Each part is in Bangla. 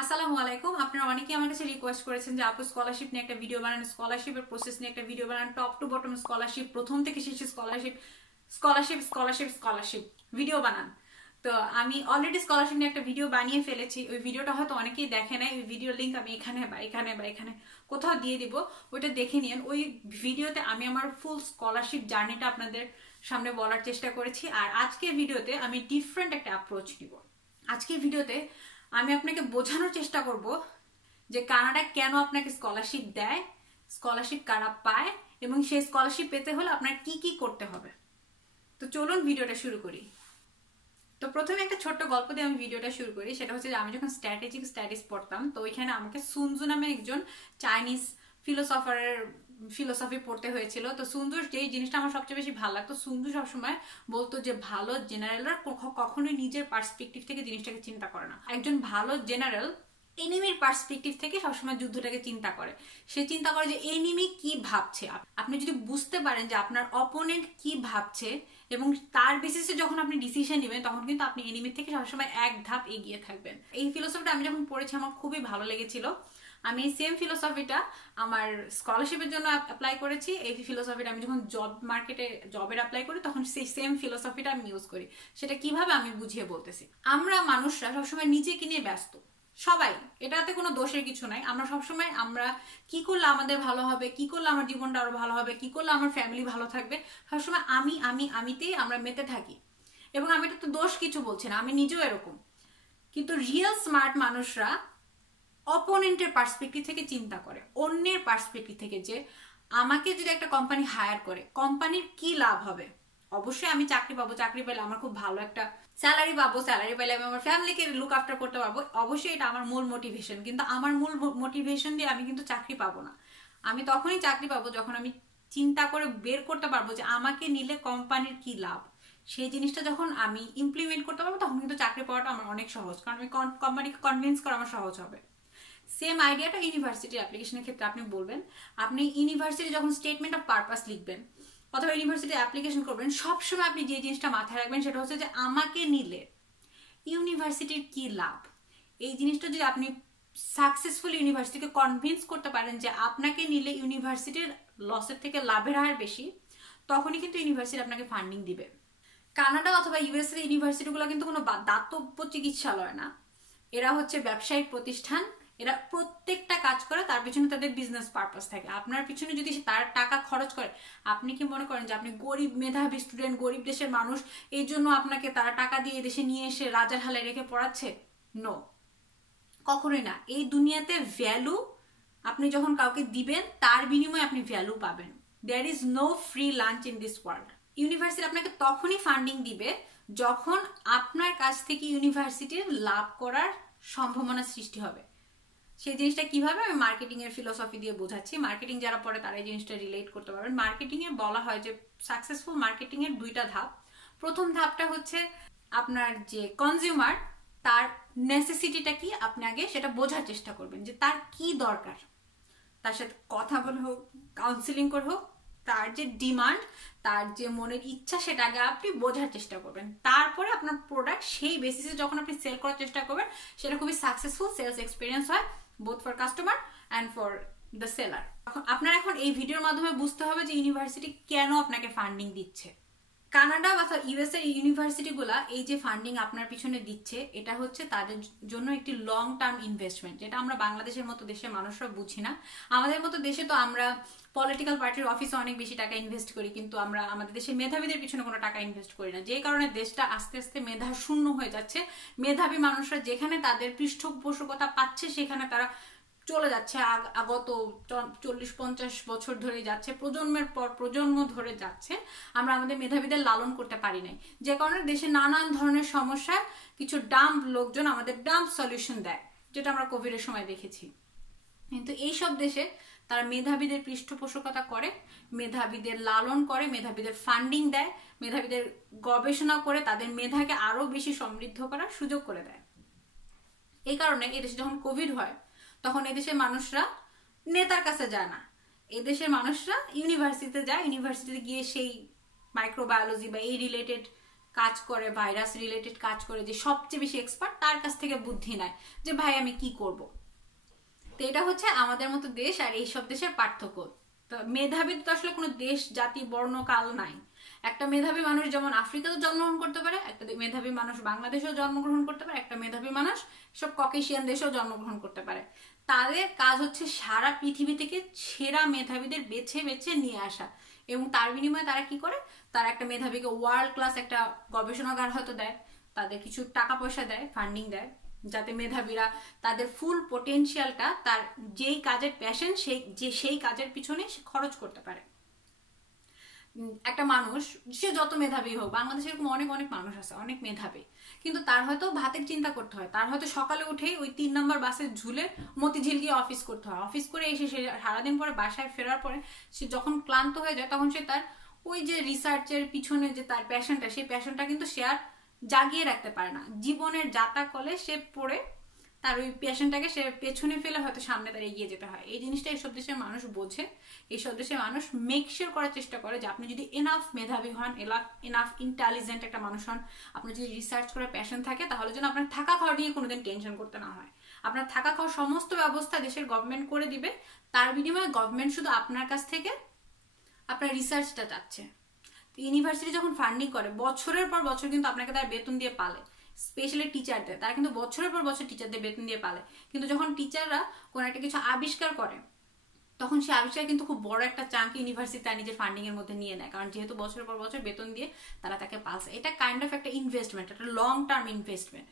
আসসালামু আলাইকুম। আপনারা অনেকেই আমার কাছে রিকোয়েস্ট করেছেন যে আপু স্কলারশিপ নিয়ে একটা ভিডিও বানান, স্কলারশিপের প্রসেস নিয়ে একটা ভিডিও বানান, টপ টু বটম স্কলারশিপ, প্রথম থেকে শেষে scholarship scholarship scholarship scholarship video বানান। তো আমি অলরেডি স্কলারশিপ নিয়ে একটা ভিডিও বানিয়ে ফেলেছি। ওই ভিডিওটা হয়তো অনেকেই দেখে নাই। ওই ভিডিও লিঙ্ক আমি এখানে বা এখানে বা এখানে কোথাও দিয়ে দিব, ওইটা দেখে নিন। ওই ভিডিওতে আমি আমার ফুল স্কলারশিপ জার্নিটা আপনাদের সামনে বলার চেষ্টা করেছি। আর আজকের ভিডিওতে আমি ডিফারেন্ট একটা অ্যাপ্রোচ নিব। আজকের ভিডিওতে আমি আপনাকে বোঝানোর চেষ্টা করব যে কানাডা কেন আপনাকে স্কলারশিপ দেয়, স্কলারশিপ কারা পায়, এবং সেই স্কলারশিপ পেতে হলে আপনার কি কি করতে হবে। তো চলুন ভিডিওটা শুরু করি। তো প্রথমে একটা ছোট্ট গল্প দিয়ে আমি ভিডিওটা শুরু করি। সেটা হচ্ছে যে আমি যখন স্ট্র্যাটেজিক স্টাডিজ পড়তাম, তো ওইখানে আমাকে সুনজু নামে একজন চাইনিজ ফিলোসফি পড়তে হয়েছিল। তো সুনজুর যে জিনিসটা আমার সবচেয়ে বেশি ভালো লাগতো, সুনজু সবসময় বলতো যে ভালো জেনারেলরা কখনোই নিজের পার্সপেক্টিভ থেকে জিনিসটাকে চিন্তা করে না। একজন ভালো জেনারেল এনিমির পার্সপেক্টিভ থেকে সবসময় যুদ্ধটাকে চিন্তা করে। সে চিন্তা করে যে এনিমি কি ভাবছে। আপনি যদি বুঝতে পারেন যে আপনার অপোনেন্ট কি ভাবছে এবং তার বেসিসে যখন আপনি ডিসিশন নেবেন, তখন কিন্তু আপনি এনিমির থেকে সবসময় এক ধাপ এগিয়ে থাকবেন। এই ফিলোসফিটা আমি যখন পড়েছি আমার খুবই ভালো লেগেছিল। আমি সেম ফিলোসফিটা আমার স্কলারশিপের জন্য অ্যাপ্লাই করেছি। এই ফিলোসফিটা আমি যখন জবের অ্যাপ্লাই করি, তখন সেই সেম ফিলোসফিটা আমি ইউজ করি। সেটা কিভাবে আমি বুঝিয়ে বলতেছি। আমরা মানুষরা সবসময় নিজেকে নিয়ে ব্যস্ত, সবাই। এটাতে কোনো দোষের কিছু নাই। আমরা সবসময় আমরা কি করলে আমাদের ভালো হবে, কি করলে আমার জীবনটা আরো ভালো হবে, কি করলে আমার ফ্যামিলি ভালো থাকবে, সবসময় আমিতেই আমরা মেতে থাকি। এবং আমি এটা তো দোষ কিছু বলছি না, আমি নিজেও এরকম। কিন্তু রিয়েল স্মার্ট মানুষরা অপোনেন্টের পার্সপেক্টিভ থেকে চিন্তা করে, অন্যের পার্সপেক্টিভ থেকে, যে আমাকে যদি একটা কোম্পানি হায়ার করে কোম্পানির কি লাভ হবে। অবশ্যই আমি চাকরি পাবো, চাকরি পেলে আমার খুব ভালো একটা স্যালারি পাবো, স্যালারি পেলে আমি আমার ফ্যামিলিকে লুক আফটার করতে পারবো। অবশ্যই এটা আমার মূল মোটিভেশন। কিন্তু আমার মূল মোটিভেশন দিয়ে আমি কিন্তু চাকরি পাবো না। আমি তখনই চাকরি পাবো যখন আমি চিন্তা করে বের করতে পারবো যে আমাকে নিলে কোম্পানির কি লাভ। সেই জিনিসটা যখন আমি ইমপ্লিমেন্ট করতে পারবো, তখন কিন্তু চাকরি পাওয়াটা আমার অনেক সহজ, কারণ আমি কোম্পানিকে কনভিন্স করা আমার সহজ হবে। সেম আইডিয়াটা ইউনিভার্সিটি অ্যাপ্লিকেশনের ক্ষেত্রে আপনি বলবেন। আপনি ইউনিভার্সিটি যখন স্টেটমেন্ট অফ পারপাস লিখবেন অথবা ইউনিভার্সিটি অ্যাপ্লিকেশন করবেন, সবসময় আপনি যে জিনিসটা মাথায় রাখবেন সেটা হচ্ছে যে আমাকে নিলে ইউনিভার্সিটির কি লাভ। এই জিনিসটা যদি আপনি সাকসেসফুল ইউনিভার্সিটিকে কনভিন্স করতে পারেন যে আপনাকে নিলে ইউনিভার্সিটির লসের থেকে লাভের হার বেশি, তখনই কিন্তু ইউনিভার্সিটি আপনাকে ফান্ডিং দিবে। কানাডা অথবা ইউএস এর ইউনিভার্সিটিগুলো কিন্তু কোনো দাতব্য চিকিৎসালয় না, এরা হচ্ছে ব্যবসায়িক প্রতিষ্ঠান। এরা প্রত্যেকটা কাজ করে, তার পিছনে তাদের বিজনেস পারপাস থাকে। আপনার পিছনে যদি তার টাকা খরচ করে, আপনি কি মনে করেন যে আপনি গরিব মেধাবী স্টুডেন্ট, গরিব দেশের মানুষ, এই জন্য আপনাকে তারা টাকা দিয়ে দেশে নিয়ে এসে রাজার হালে রেখে পড়াচ্ছে? নো, কখনোই না। এই দুনিয়াতে ভ্যালু আপনি যখন কাউকে দিবেন, তার বিনিময়ে আপনি ভ্যালু পাবেন। There is no free lunch in this world. University আপনাকে তখনই ফান্ডিং দিবে যখন আপনার কাছ থেকে ইউনিভার্সিটির লাভ করার সম্ভাবনা সৃষ্টি হবে। সেই জিনিসটা কিভাবে আমি মার্কেটিং এর ফিলোসফি দিয়ে বোঝাচ্ছি। মার্কেটিং যারা পড়ে তারা এই জিনিসটা রিলেট করতে পারবেন। মার্কেটিং এ বলা হয় যে সাকসেসফুল মার্কেটিং এর দুইটা ধাপ। প্রথম ধাপটা হচ্ছে আপনার যে কনজিউমার, তার নেসেসিটিটা কি আপনি আগে সেটা বোঝার চেষ্টা করবেন, যে তার কি দরকার। তার সাথে কথা বলে হোক, কাউন্সিলিং করে হোক, তার যে ডিমান্ড, তার যে মনের ইচ্ছা, সেটা আগে আপনি বোঝার চেষ্টা করবেন। তারপরে আপনার প্রোডাক্ট সেই বেসিসে যখন আপনি সেল করার চেষ্টা করবেন, সেটা খুবই সাকসেসফুল সেলস এক্সপিরিয়েন্স হয়, both for customer and for the seller. আপনার এখন এই ভিডিওর মাধ্যমে বুঝতে হবে যে ইউনিভার্সিটি কেন আপনাকে ফান্ডিং দিচ্ছে। কানাডা বা ইউএস এর ইউনিভার্সিটিগুলা এই যে ফান্ডিং আপনার পিছনে দিচ্ছে, এটা হচ্ছে তাদের জন্য একটি লং টার্ম ইনভেস্টমেন্ট, যেটা আমরা বাংলাদেশের মতো দেশের মানুষরা বুঝি না। আমাদের মতো দেশে তো আমরা পলিটিক্যাল পার্টির অফিসে অনেক বেশি টাকা ইনভেস্ট করি, কিন্তু আমরা আমাদের দেশের মেধাবীদের পিছনে কোনো টাকা ইনভেস্ট করি না। যে কারণে দেশটা আস্তে আস্তে মেধা শূন্য হয়ে যাচ্ছে। মেধাবী মানুষরা যেখানে তাদের পৃষ্ঠপোষকতা পাচ্ছে, সেখানে তারা চলে যাচ্ছে। আগত 40-50 বছর ধরে যাচ্ছে, প্রজন্মের পর প্রজন্ম ধরে যাচ্ছে। আমরা আমাদের মেধাবীদের লালন করতে পারি নাই, যে কারণে দেশে নানান ধরনের সমস্যা কিছু ডাম্প লোকজন আমাদের ডাম্প সলিউশন দেয়, যেটা আমরা কোভিডের সময় দেখেছি। কিন্তু এইসব দেশে তারা মেধাবীদের পৃষ্ঠপোষকতা করে, মেধাবীদের লালন করে, মেধাবীদের ফান্ডিং দেয়, মেধাবীদের গবেষণা করে তাদের মেধাকে আরো বেশি সমৃদ্ধ করার সুযোগ করে দেয়। এই কারণে এদেশে যখন কোভিড হয়, তখন এদেশের মানুষরা নেতার কাছে যায় না, এদেশের মানুষরা ইউনিভার্সিটিতে যায়। ইউনিভার্সিটিতে গিয়ে সেই মাইক্রোবায়োলজি বা এই রিলেটেড কাজ করে, ভাইরাস রিলেটেড কাজ করে, যে সবচেয়ে বেশি এক্সপার্ট, তার কাছ থেকে বুদ্ধি নেয় যে ভাই আমি কি করব। তো এটা হচ্ছে আমাদের মতো দেশ আর এইসব দেশের পার্থক্য। তো মেধাবী তো আসলে কোনো দেশ, জাতি, বর্ণ, কাল নাই। একটা মেধাবী মানুষ যেমন আফ্রিকাতেও জন্মগ্রহণ করতে পারে, একটা মেধাবী মানুষ বাংলাদেশেও জন্মগ্রহণ করতে পারে, একটা মেধাবী মানুষ সব ককেশিয়ান দেশেও জন্মগ্রহণ করতে পারে। তাদের কাজ হচ্ছে সারা পৃথিবী থেকে সেরা মেধাবীদের বেছে বেছে নিয়ে আসা, এবং তার বিনিময়ে তারা কি করে, তারা একটা মেধাবীকে ওয়ার্ল্ড ক্লাস একটা গবেষণাগার হয়তো দেয়, তাদের কিছু টাকা পয়সা দেয়, ফান্ডিং দেয়, যাতে মেধাবীরা তাদের ফুল পোটেনশিয়ালটা, তার যেই কাজের প্যাশন সেই কাজের পিছনে সে খরচ করতে পারে। একটা মানুষ সে যত মেধাবী হোক, বাংলাদেশে এরকম অনেক অনেক মানুষ আছে অনেক মেধাবী, কিন্তু তার হয়তো ভাতের চিন্তা করতে হয়, তার হয়তো সকালে উঠেই ওই 3 নম্বর বাসে ঝুলে মতিঝিল গিয়ে অফিস করতে হয়, অফিস করে এসে সে সারাদিন পরে বাসায় ফেরার পরে সে যখন ক্লান্ত হয়ে যায়, তখন সে তার ওই যে রিসার্চের পিছনে যে তার প্যাশনটা, সেই প্যাশনটা কিন্তু সে আর জাগিয়ে রাখতে পারে না। জীবনের যাতা কলে সে পড়ে তার ওই প্যাশনটাকে সে পেছনে ফেলে হয়তো সামনে তার এগিয়ে যেতে হয়। এই জিনিসটা এইসব দেশের মানুষ বোঝে, এইসব দেশের মানুষ মেক শিওর করার চেষ্টা করে যে আপনি যদি এনাফ মেধাবী হন, এনাফ ইন্টেলিজেন্ট একটা মানুষ হন, আপনার যদি রিসার্চ করার প্যাশন থাকে, তাহলে যেন আপনার থাকা খাওয়া নিয়ে কোনোদিন টেনশন করতে না হয়। আপনার থাকা খাওয়ার সমস্ত ব্যবস্থা দেশের গভর্নমেন্ট করে দিবে, তার বিনিময়ে গভর্নমেন্ট শুধু আপনার কাছ থেকে আপনার রিসার্চটা চাচ্ছে। ইউনিভার্সিটি যখন ফান্ডিং করে বছরের পর বছর কিন্তু আপনাকে তার বেতন দিয়ে পালে, স্পেশালি টিচারদের, তারা কিন্তু বছরের পর বছর টিচারদের বেতন দিয়ে পালে। কিন্তু যখন টিচাররা কোনো একটা কিছু আবিষ্কার করে, তখন সে আবিষ্কার কিন্তু খুব বড় একটা চাঙ্ক ইউনিভার্সিটি তার নিজের ফান্ডিং এর মধ্যে নিয়ে নেয়, কারণ যেহেতু বছরের পর বছর বেতন দিয়ে তারা তাকে পালছে। এটা কাইন্ড অফ একটা ইনভেস্টমেন্ট, একটা লং টার্ম ইনভেস্টমেন্ট।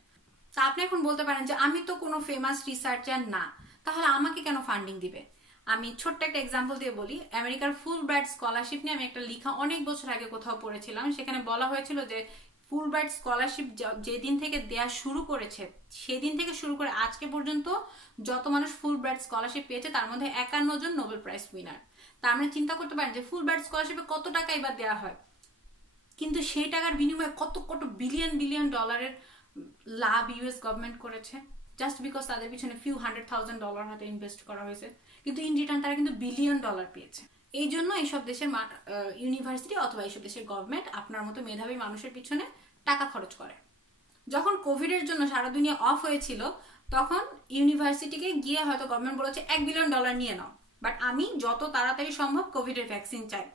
তা আপনি এখন বলতে পারেন যে আমি তো কোনো ফেমাস রিসার্চার না, তাহলে আমাকে কেন ফান্ডিং দিবে? আমি ছোট্ট একটা এক্সাম্পল দিয়ে বলি। আমেরিকার ফুল ব্রাইট স্কলারশিপ নিয়ে আমি একটা লেখা অনেক বছর আগে কোথাও পড়েছিলাম। সেখানে বলা হয়েছিল যে ফুল ব্রাইট স্কলারশিপ যেদিন থেকে দেয়া শুরু করেছে, সেদিন থেকে শুরু করে আজকে পর্যন্ত যত মানুষ ফুল ব্রাইট স্কলারশিপ পেয়েছে, তার মধ্যে 51 জন নোবেল প্রাইজ উইনার। তা আমরা চিন্তা করতে পারেন যে ফুল ব্রাইট স্কলারশিপে কত টাকা এবার দেওয়া হয়, কিন্তু সেই টাকার বিনিময়ে কত কত বিলিয়ন বিলিয়ন ডলারের লাভ ইউএস গভর্নমেন্ট করেছে, জাস্ট বিকজ তাদের পিছনে ফিউ $100,000 হয়তো ইনভেস্ট করা হয়েছে, কিন্তু ইন রিটার্ন তারা কিন্তু বিলিয়ন ডলার পেয়েছে। এই জন্য এইসব দেশের ইউনিভার্সিটি অথবা এইসব দেশের গভর্নমেন্ট আপনার মতো মেধাবী মানুষের পিছনে টাকা খরচ করে। যখন কোভিডের জন্য সারা দুনিয়া অফ হয়েছিল, তখন ইউনিভার্সিটিকে গিয়ে হয়তো গভর্নমেন্ট বলেছে $1 বিলিয়ন নিয়ে নাও, বাট আমি যত তাড়াতাড়ি সম্ভব কোভিডের ভ্যাকসিন চাই।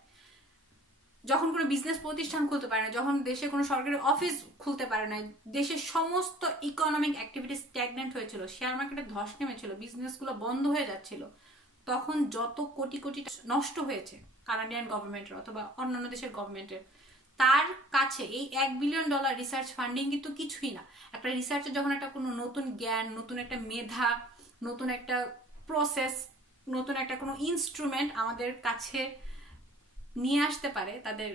যখন কোনো বিজনেস প্রতিষ্ঠান খুলতে পারে না, যখন দেশে কোনো সরকারি অফিস খুলতে পারে না, দেশের সমস্ত ইকোনমিক অ্যাক্টিভিটি স্ট্যাগনেন্ট হয়েছিল, শেয়ার মার্কেটে ধস নেমেছিল, বিজনেসগুলো বন্ধ হয়ে যাচ্ছিল, তখন যত কোটি কোটি নষ্ট হয়েছে কানাডিয়ান গভর্নমেন্টের অথবা অন্যান্য দেশের গভর্নমেন্টের, তার কাছে এই $1 বিলিয়ন রিসার্চ ফান্ডিং কিন্তু কিছুই না। একটা রিসার্চের যখন একটা কোনো নতুন জ্ঞান, নতুন একটা মেধা, নতুন একটা প্রসেস, নতুন একটা কোনো ইনস্ট্রুমেন্ট আমাদের কাছে নিয়ে আসতে পারে তাদের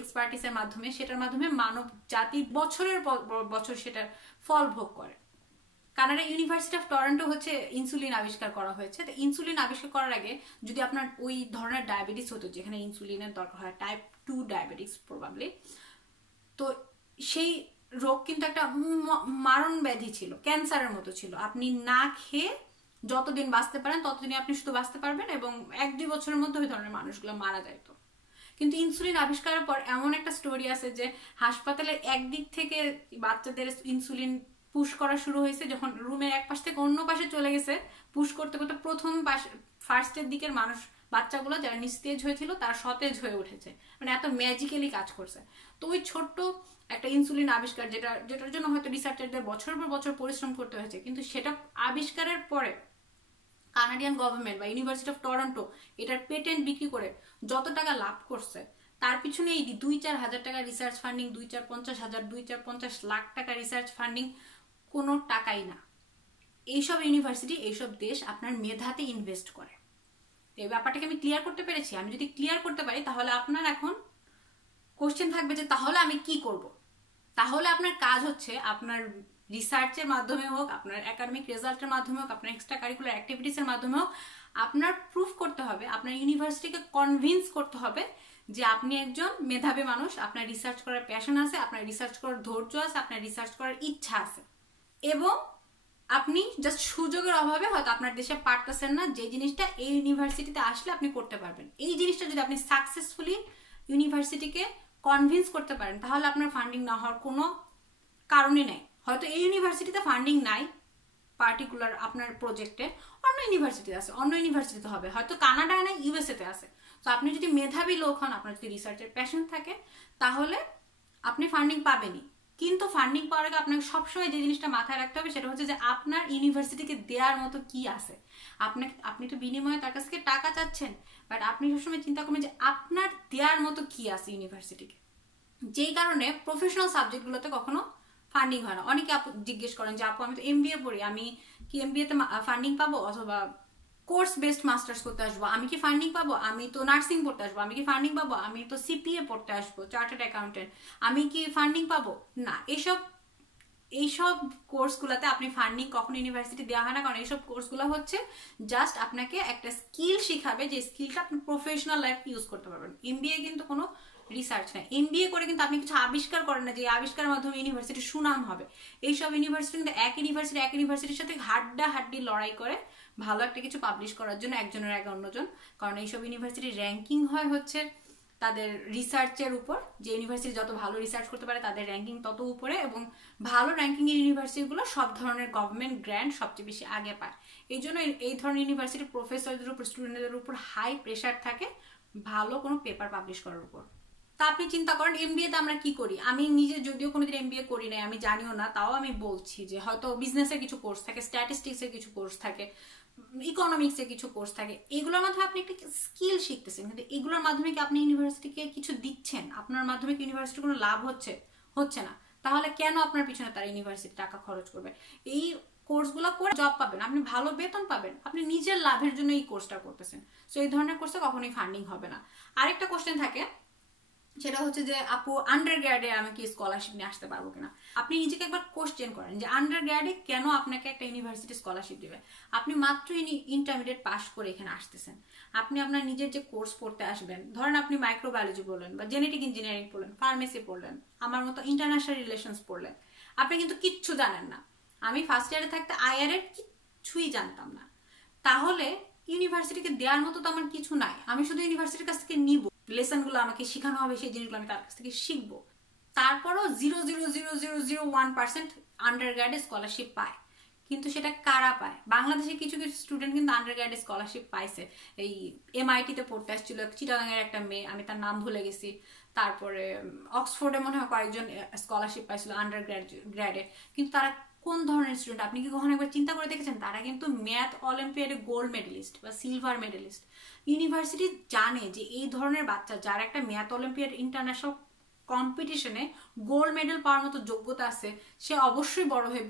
এক্সপার্টিসের মাধ্যমে, সেটার মাধ্যমে মানব জাতি বছরের পর বছর সেটার ফল ভোগ করে। কানাডা ইউনিভার্সিটি অফ টরন্টো হচ্ছে ইনসুলিন আবিষ্কার করা হয়েছে। তো ইনসুলিন আবিষ্কার করার আগে যদি আপনার ওই ধরনের ডায়াবেটিস হতো যেখানে ইনসুলিনের দরকার হয়, টাইপ 2 ডায়াবেটিস প্রবাবলি, তো সেই রোগ কিন্তু একটা মারণ ব্যাধি ছিল, ক্যান্সারের মতো ছিল। আপনি না খেয়ে যতদিন বাঁচতে পারেন ততদিনই আপনি শুধু বাঁচতে পারবেন, এবং 1-2 বছরের মধ্যে ওই ধরনের মানুষগুলো মারা যাইত। কিন্তু ইনসুলিন আবিষ্কারের পর এমন একটা স্টোরি আছে যে হাসপাতালের একদিক থেকে বাচ্চাদের ইনসুলিন পুশ করা শুরু হয়েছে, যখন রুমের এক পাশ থেকে অন্য পাশে চলে গেছে পুশ করতে করতে প্রথম ফার্স্টের দিকের মানুষ, বাচ্চাগুলো যারা নিস্তেজ হয়েছিল তারা সতেজ হয়ে উঠেছে, মানে এত ম্যাজিক্যালি কাজ করছে। তো ওই ছোট্ট একটা ইনসুলিন আবিষ্কার, যেটার জন্য হয়তো রিসার্চারদের বছরের পর বছর পরিশ্রম করতে হয়েছে, কিন্তু সেটা আবিষ্কারের পরে কানাডিয়ান গভর্নমেন্ট বা ইউনিভার্সিটি অফ টরন্টো এটার পেটেন্ট বিক্রি করে যত টাকা লাভ করছে, তার পিছনে এই 2-4 হাজার টাকা রিসার্চ ফান্ডিং, 2-4-50 লাখ টাকা রিসার্চ ফান্ডিং কোনো টাকাই না। এইসব ইউনিভার্সিটি, এইসব দেশ আপনার মেধাতে ইনভেস্ট করে। এই ব্যাপারটাকে আমি ক্লিয়ার করতে পেরেছি। আমি যদি ক্লিয়ার করতে পারি, তাহলে আপনার এখন কোশ্চেন থাকবে যে তাহলে আমি কি করব। তাহলে আপনার কাজ হচ্ছে আপনার রিসার্চের মাধ্যমে হোক, আপনার একাডেমিক রেজাল্টের মাধ্যমে হোক, আপনার এক্সট্রা কারিকুলার অ্যাক্টিভিটিসের মাধ্যমে হোক, আপনার প্রুফ করতে হবে, আপনার ইউনিভার্সিটিকে কনভিন্স করতে হবে যে আপনি একজন মেধাবী মানুষ, আপনার রিসার্চ করার প্যাশন আছে, আপনার রিসার্চ করার ধৈর্য আছে, আপনার রিসার্চ করার ইচ্ছা আছে, এবং আপনি জাস্ট সুযোগের অভাবে হয়তো আপনার দেশে পারতেছেন না, যে জিনিসটা এই ইউনিভার্সিটিতে আসলে আপনি করতে পারবেন। এই জিনিসটা যদি আপনি সাকসেসফুলি ইউনিভার্সিটিকে কনভিন্স করতে পারেন, তাহলে আপনার ফান্ডিং না হওয়ার কোনো কারণই নেই। হয়তো এই ইউনিভার্সিটিতে ফান্ডিং নাই পার্টিকুলার আপনার প্রজেক্টে, অন্য ইউনিভার্সিটিতে আছে, অন্য ইউনিভার্সিটিতে হবে, হয়তো কানাডায় না ইউএসএতে আছে। তো আপনি যদি মেধাবী লোক হন, আপনার যদি রিসার্চের প্যাশন থাকে, তাহলে আপনি ফান্ডিং পাবেনই। কিন্তু ফান্ডিং পাওয়ার আগে আপনাকে সবসময় যে জিনিসটা মাথায় রাখতে হবে সেটা হচ্ছে যে আপনার ইউনিভার্সিটিকে দেওয়ার মতো কি আছে। আপনি তো বিনিময়ে তার কাছ থেকে টাকা চাচ্ছেন, বাট আপনি সবসময় চিন্তা করবেন যে আপনার দেওয়ার মতো কি আছে ইউনিভার্সিটিকে। যেই কারণে প্রফেশনাল সাবজেক্টগুলোতে কখনো ফান্ডিং হয় না। অনেকে আপু জিজ্ঞেস করেন যে আপু আমি তো এমবিএ পড়ি, আমি কি এমবিএতে ফান্ডিং পাবো, অথবা কোর্স বেসড মাস্টার্স করতে আসবো, আমি কি ফান্ডিং পাবো, আমি তো নার্সিং পড়তে আসবো, আমি কি ফান্ডিং পাবো, আমি তো সিপিএ পড়তে আসবো, চার্টার্ড অ্যাকাউন্টেন্ট, আমি কি ফান্ডিং পাবো? না, এইসব কোর্সগুলোতে আপনি ফান্ডিং কখনো ইউনিভার্সিটি দেওয়া হয় না, কারণ এইসব কোর্সগুলো হচ্ছে জাস্ট আপনাকে একটা স্কিল শিখাবে, যে স্কিলটা আপনি প্রফেশনাল লাইফ ইউজ করতে পারবেন। এমবিএ কিন্তু কোনো রিসার্চ নাই। এমবিএ করে কিন্তু আপনি কিছু আবিষ্কার করেন না যে আবিষ্কারের মাধ্যমে ইউনিভার্সিটির সুনাম হবে। এইসব ইউনিভার্সিটি কিন্তু এক ইউনিভার্সিটির সাথে হাড্ডাহাড্ডি লড়াই করে ভালো একটা কিছু পাবলিশ করার জন্য, একজনের আগে অন্যজন। কারণ এইসব ইউনিভার্সিটির র্যাঙ্কিং হয় হচ্ছে তাদের রিসার্চের উপর, যে ইউনিভার্সিটি যত ভালো রিসার্চ করতে পারে তাদের র্যাঙ্কিং তত উপরে, এবং ভালো র্যাঙ্কিং এর ইউনিভার্সিটিগুলো সব ধরনের গভর্নমেন্ট গ্র্যান্ট সবচেয়ে বেশি আগে পায়। এই জন্য এই ধরনের ইউনিভার্সিটির প্রফেসরদের উপর, স্টুডেন্টদের উপর হাই প্রেশার থাকে ভালো কোনো পেপার পাবলিশ করার উপর। তা আপনি চিন্তা করেন এমবিএতে আমরা কি করি। আমি নিজে যদিও কোনোদিন এমবিএ করি নাই, আমি জানিও না, তাও আমি বলছি যে হয়তো বিজনেসের কিছু কোর্স থাকে, স্ট্যাটিস্টিক্সের কিছু কোর্স থাকে, ইকোনমিক্সের কিছু কোর্স থাকে, এগুলোর মাধ্যমে আপনি একটা স্কিল শিখতেছেন। কিন্তু এগুলোর মাধ্যমে কি আপনি ইউনিভার্সিটিকে কিছু দিচ্ছেন? আপনার মাধ্যমে কি ইউনিভার্সিটির কোনো লাভ হচ্ছে না। তাহলে কেন আপনার পিছনে তারা ইউনিভার্সিটি টাকা খরচ করবে? এই কোর্সগুলো করে জব পাবেন, আপনি ভালো বেতন পাবেন, আপনি নিজের লাভের জন্য এই কোর্সটা করতেছেন। সো এই ধরনের কোর্সে কখনোই ফান্ডিং হবে না। আরেকটা কোশ্চেন থাকে, সেটা হচ্ছে যে আপু আন্ডার গ্র্যাডে আমি কি স্কলারশিপ নিয়ে আসতে পারবো কিনা। আপনি নিজেকে একবার কোশ্চেন করেন যে আন্ডার গ্র্যাডে কেন আপনাকে একটা ইউনিভার্সিটি স্কলারশিপ দিবে। আপনি মাত্র ইন্টারমিডিয়েট পাস করে এখানে আসতেছেন, আপনি আপনার নিজের যে কোর্স পড়তে আসবেন, ধরেন আপনি মাইক্রোবায়োলজি পড়লেন বা জেনেটিক ইঞ্জিনিয়ারিং পড়লেন, ফার্মেসি পড়লেন, আমার মতো ইন্টারন্যাশনাল রিলেশনস পড়লেন, আপনি কিন্তু কিচ্ছু জানেন না। আমি ফার্স্ট ইয়ারে থাকতে আইআর এর কিছুই জানতাম না। তাহলে ইউনিভার্সিটিকে দেওয়ার মতো তো আমার কিছু নাই, আমি শুধু ইউনিভার্সিটির কাছ থেকে নিব, লেসনগুলো আমাকে শেখানো হবে, সেই জিনিসগুলো আমি তার কাছ থেকে শিখবো। তারপরও 0.00001% আন্ডার গ্র্যাডে স্কলারশিপ পায়। কিন্তু সেটা কারা পায়? বাংলাদেশে কিছু কিছু স্টুডেন্ট কিন্তু আন্ডার গ্র্যাডে স্কলারশিপ পাইছে। এই এমআইটিতে পড়তে আসছিল চিটাগাঙের একটা মেয়ে, আমি তার নাম ভুলে গেছি। তারপরে অক্সফোর্ডে মনে হয় কয়েকজন স্কলারশিপ পাইছিল আন্ডার গ্র্যাডে। কিন্তু তারা কোন ধরনের স্টুডেন্ট আপনি কি কখনো একবার চিন্তা করে দেখেছেন? তারা কিন্তু ম্যাথ অলিম্পিয়াডে গোল্ড মেডেলিস্ট বা সিলভার মেডেলিস্ট। ইউনিভার্সিটি জানে যে এই ধরনের বাচ্চা যার একটা ম্যাথ অলিম্পিয়াড ইন্টারন্যাশনাল কম্পিটিশনে গোল্ড মেডেল পাওয়ার মতো যোগ্যতা আছে, সে অবশ্যই বড় হয়ে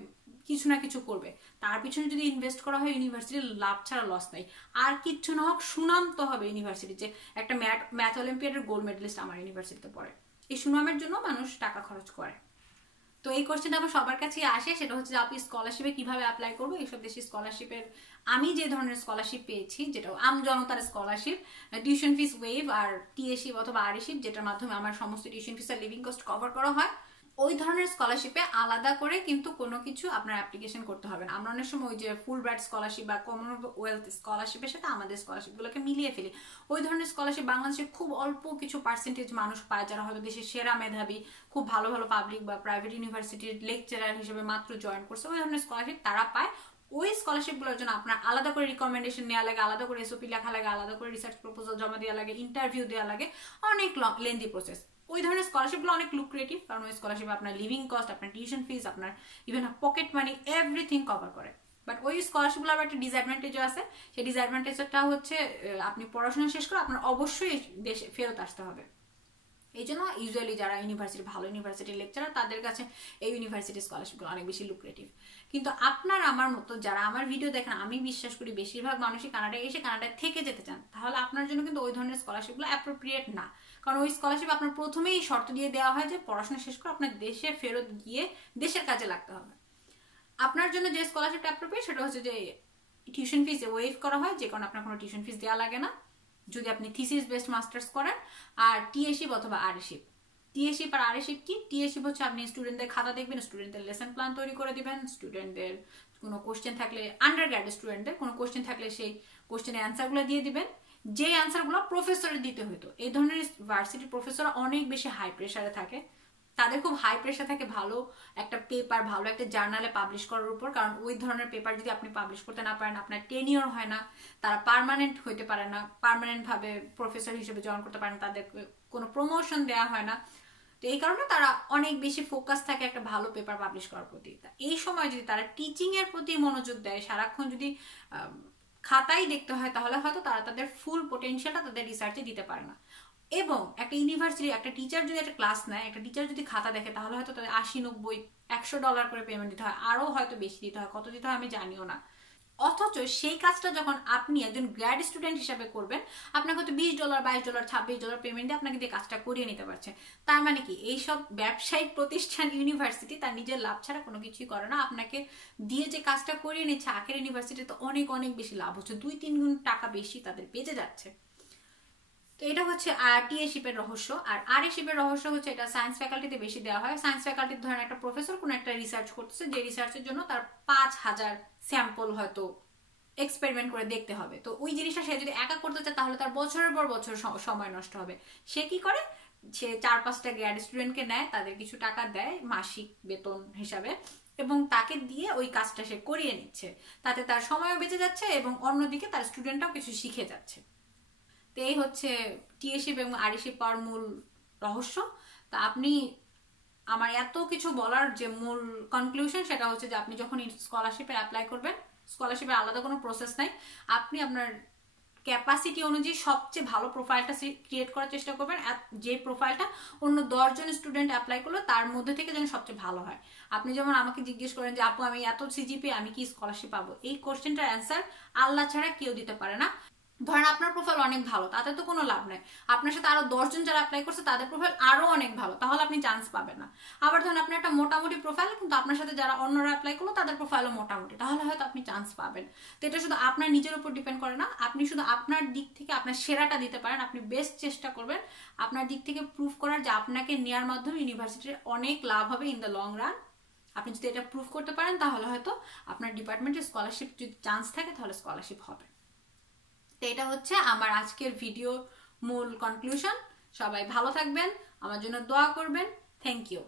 কিছু না কিছু করবে। তার পিছনে যদি ইনভেস্ট করা হয়, ইউনিভার্সিটির লাভ ছাড়া লস নাই। আর কিচ্ছু না হোক, সুনাম তো হবে ইউনিভার্সিটি যে একটা ম্যাথ অলিম্পিয়াডের গোল্ড মেডেলিস্ট আমার ইউনিভার্সিটিতে পড়ে। এই সুনামের জন্য মানুষ টাকা খরচ করে। তো এই কোশ্চেনটা আমার সবার কাছে আসে, সেটা হচ্ছে যে আপনি স্কলারশিপে কিভাবে অ্যাপ্লাই করবো। এইসব দেশে স্কলারশিপের আমি যে ধরনের স্কলারশিপ পেয়েছি, যেটা আমজনতার স্কলারশিপ, টিউশন ফিস ওয়েভ আর টিএশিপ অথবা আরএশিপ, যেটার মাধ্যমে আমার সমস্ত টিউশন ফিস আর লিভিং কস্ট কভার করা হয়, ওই ধরনের স্কলারশিপে আলাদা করে কিন্তু কোনো কিছু আপনার অ্যাপ্লিকেশন করতে হবে না। আমরা অনেক সময় ওই যে ফুল ব্রাইট স্কলারশিপ বা কমনওয়েলথ স্কলারশিপের সাথে আমাদের স্কলারশিপগুলোকে মিলিয়ে ফেলি। ওই ধরনের স্কলারশিপ বাংলাদেশে খুব অল্প কিছু পার্সেন্টেজ মানুষ পায়, যারা হয়তো দেশের সেরা মেধাবী, খুব ভালো ভালো পাবলিক বা প্রাইভেট ইউনিভার্সিটির লেকচারার হিসেবে মাত্র জয়েন করছে, ওই ধরনের স্কলারশিপ তারা পায়। ওই স্কলারশিপগুলোর জন্য আপনার আলাদা করে রিকমেন্ডেশন নেওয়া লাগে, আলাদা করে এসওপি লেখা লাগে, আলাদা করে রিসার্চ প্রপোজাল জমা দেওয়া লাগে, ইন্টারভিউ দেওয়া লাগে, অনেক লেন্দি প্রসেস। ওই ধরনের স্কলারশিপগুলো অনেক লুক্রেটিভ, কারণ ওই স্কলারশিপ আপনার লিভিং কস্ট, আপনার টিউশন ফিস, আপনার even pocket money, everything cover করে। বাট ওই স্কলারশিপগুলো আবার একটা ডিসঅ্যাডভান্টেজও আছে। সেই ডিসঅ্যাডভান্টেজটা হচ্ছে আপনি পড়াশোনা শেষ করে আপনার অবশ্যই দেশে ফেরত আসতে হবে। এই জন্য ইউজুয়ালি যারা ইউনিভার্সিটি ভালো ইউনিভার্সিটির লেকচারার, তাদের কাছে এই ইউনিভার্সিটি স্কলারশিপগুলো অনেক বেশি লুক্রেটিভ। কিন্তু আপনার আমার মতো যারা আমার ভিডিও দেখেন, আমি বিশ্বাস করি বেশিরভাগ মানুষই কানাডায় এসে কানাডায় থেকে যেতে চান, তাহলে আপনার জন্য কিন্তু ওই ধরনের স্কলারশিপগুলো অ্যাপ্রোপ্রিয়েট না। কারণ ওই স্কলারশিপ আপনার প্রথমেই শর্ত দিয়ে দেওয়া হয় যে পড়াশোনা শেষ করে আপনার দেশে ফেরত গিয়ে দেশের কাজে লাগতে হবে। আপনার জন্য যে স্কলারশিপটা অ্যাপ্রোপ্রিয়েট সেটা হচ্ছে যে টিউশন ফিস ওয়েভ করা হয়, যে কারণে আপনার কোনো টিউশন ফিস দেওয়া লাগে না যদি আপনি থিসিস বেসড মাস্টার্স করেন। আর টিএশিপ অথবা আরএশিপ, টিএশিপ আর আরএশিপ কি? টিএশিপ হচ্ছে আপনি স্টুডেন্টদের খাতা দেখবেন, স্টুডেন্টদের লেসন প্ল্যান তৈরি করে দিবেন, স্টুডেন্টদের কোনো কোশ্চেন থাকলে, আন্ডার গ্র্যাড স্টুডেন্টদের কোনো কোশ্চেন থাকলে সেই কোশ্চেনের অ্যান্সারগুলো দিয়ে দিবেন। যে অ্যান্সারগুলো প্রফেসরের দিতে হতো। এই ধরনের ভার্সিটির প্রফেসররা অনেক বেশি হাই প্রেশারে থাকে, তাদের খুব হাই প্রেশার থাকে ভালো একটা পেপার, ভালো একটা জার্নালে পাবলিশ করার উপর। কারণ ওই ধরনের পেপার যদি আপনি পাবলিশ করতে না পারেন, আপনার টেনিওর হয় না, তারা পার্মানেন্ট হইতে পারে না, পার্মানেন্ট ভাবে প্রফেসর হিসেবে জয়েন করতে পারেন, তাদের কোনো প্রমোশন দেওয়া হয় না। তো এই কারণে তারা অনেক বেশি ফোকাস থাকে একটা ভালো পেপার পাবলিশ করার প্রতি। এই সময় যদি তারা টিচিং এর প্রতি মনোযোগ দেয়, সারাক্ষণ যদি খাতাই দেখতে হয়, তাহলে হয়তো তারা তাদের ফুল পোটেনশিয়ালটা তাদের রিসার্চে দিতে পারে না। এবং একটা ইউনিভার্সিটি একটা টিচার যদি একটা ক্লাস নেয়, একটা টিচার যদি খাতা দেখে, তাহলে হয়তো তাদের $80-90-$100 করে পেমেন্ট দিতে হয়, আরও হয়তো বেশি দিতে হয়, কত দিতে হয় আমি জানিও না। অথচ সেই কাজটা যখন আপনি একজন গ্র্যাড স্টুডেন্ট হিসাবে করবেন, আপনাকে হয়তো $20, $22, $26 পেমেন্ট দিয়ে আপনাকে দিয়ে কাজটা করিয়ে নিতে পারছে। তার মানে কি, এইসব ব্যবসায়িক প্রতিষ্ঠান ইউনিভার্সিটি তার নিজের লাভ ছাড়া কোনো কিছুই করে না, আপনাকে দিয়ে যে কাজটা করিয়ে নিচ্ছে, আখের ইউনিভার্সিটি তো অনেক অনেক বেশি লাভ হচ্ছে, 2-3 গুণ টাকা বেশি তাদের বেঁচে যাচ্ছে। তো এটা হচ্ছে টিএশিপের রহস্য। আর আরএশিপের রহস্য হচ্ছে এটা সায়েন্স ফ্যাকাল্টিতে বেশি দেওয়া হয়। সায়েন্স ফ্যাকাল্টির ধরেন একটা প্রফেসর কোনো একটা রিসার্চ করতেছে, যে রিসার্চের জন্য তার 5000 স্যাম্পল হয়তো এক্সপেরিমেন্ট করে দেখতে হবে। তো ওই জিনিসটা সে যদি একা করতে চায়, তাহলে তার বছরের পর বছর সময় নষ্ট হবে। সে কি করে, সে 4-5টা গ্র্যাড স্টুডেন্টকে নেয়, তাদের কিছু টাকা দেয় মাসিক বেতন হিসাবে, এবং তাকে দিয়ে ওই কাজটা সে করিয়ে নিচ্ছে। তাতে তার সময়ও বেঁচে যাচ্ছে এবং অন্যদিকে তার স্টুডেন্টরাও কিছু শিখে যাচ্ছে। তো এই হচ্ছে টিএশিপ এবং আরএশিপ পাওয়ার মূল রহস্য। তা আপনি, আমার এত কিছু বলার যে মূল কনক্লুশন, সেটা হচ্ছে যে আপনি যখন স্কলারশিপে অ্যাপ্লাই করবেন, স্কলারশিপের আলাদা কোনো প্রসেস নাই, আপনি আপনার ক্যাপাসিটি অনুযায়ী সবচেয়ে ভালো প্রোফাইলটা ক্রিয়েট করার চেষ্টা করবেন, যে প্রোফাইলটা অন্য 10 জন স্টুডেন্ট অ্যাপ্লাই করলো তার মধ্যে থেকে যেন সবচেয়ে ভালো হয়। আপনি যেমন আমাকে জিজ্ঞেস করেন যে আপু আমি এত সিজিপি, আমি কি স্কলারশিপ পাবো, এই কোশ্চেনটার অ্যান্সার আল্লাহ ছাড়া কেউ দিতে পারে না। ধরেন আপনার প্রোফাইল অনেক ভালো, তাতে তো কোনো লাভ নাই, আপনার সাথে আরো 10 জন যারা অ্যাপ্লাই করছে তাদের প্রোফাইল আরো অনেক ভালো, তাহলে আপনি চান্স পাবেন না। আবার ধরেন আপনার একটা মোটামুটি প্রোফাইল, কিন্তু আপনার সাথে যারা অন্যরা অ্যাপ্লাই করলো তাদের প্রোফাইলও মোটামুটি, তাহলে হয়তো আপনি চান্স পাবেন। তো এটা শুধু আপনার নিজের উপর ডিপেন্ড করে না, আপনি শুধু আপনার দিক থেকে আপনার সেরাটা দিতে পারেন, আপনি বেস্ট চেষ্টা করবেন আপনার দিক থেকে প্রুভ করার, যে আপনাকে নেওয়ার মাধ্যমে ইউনিভার্সিটির অনেক লাভ হবে ইন দ্য লং রান। আপনি যদি এটা প্রুভ করতে পারেন, তাহলে হয়তো আপনার ডিপার্টমেন্টে স্কলারশিপ যদি চান্স থাকে, তাহলে স্কলারশিপ হবে। তো এটা হচ্ছে আমার আজকের ভিডিওর মূল কনক্লুশন। সবাই ভালো থাকবেন, আমার জন্য দোয়া করবেন। Thank you.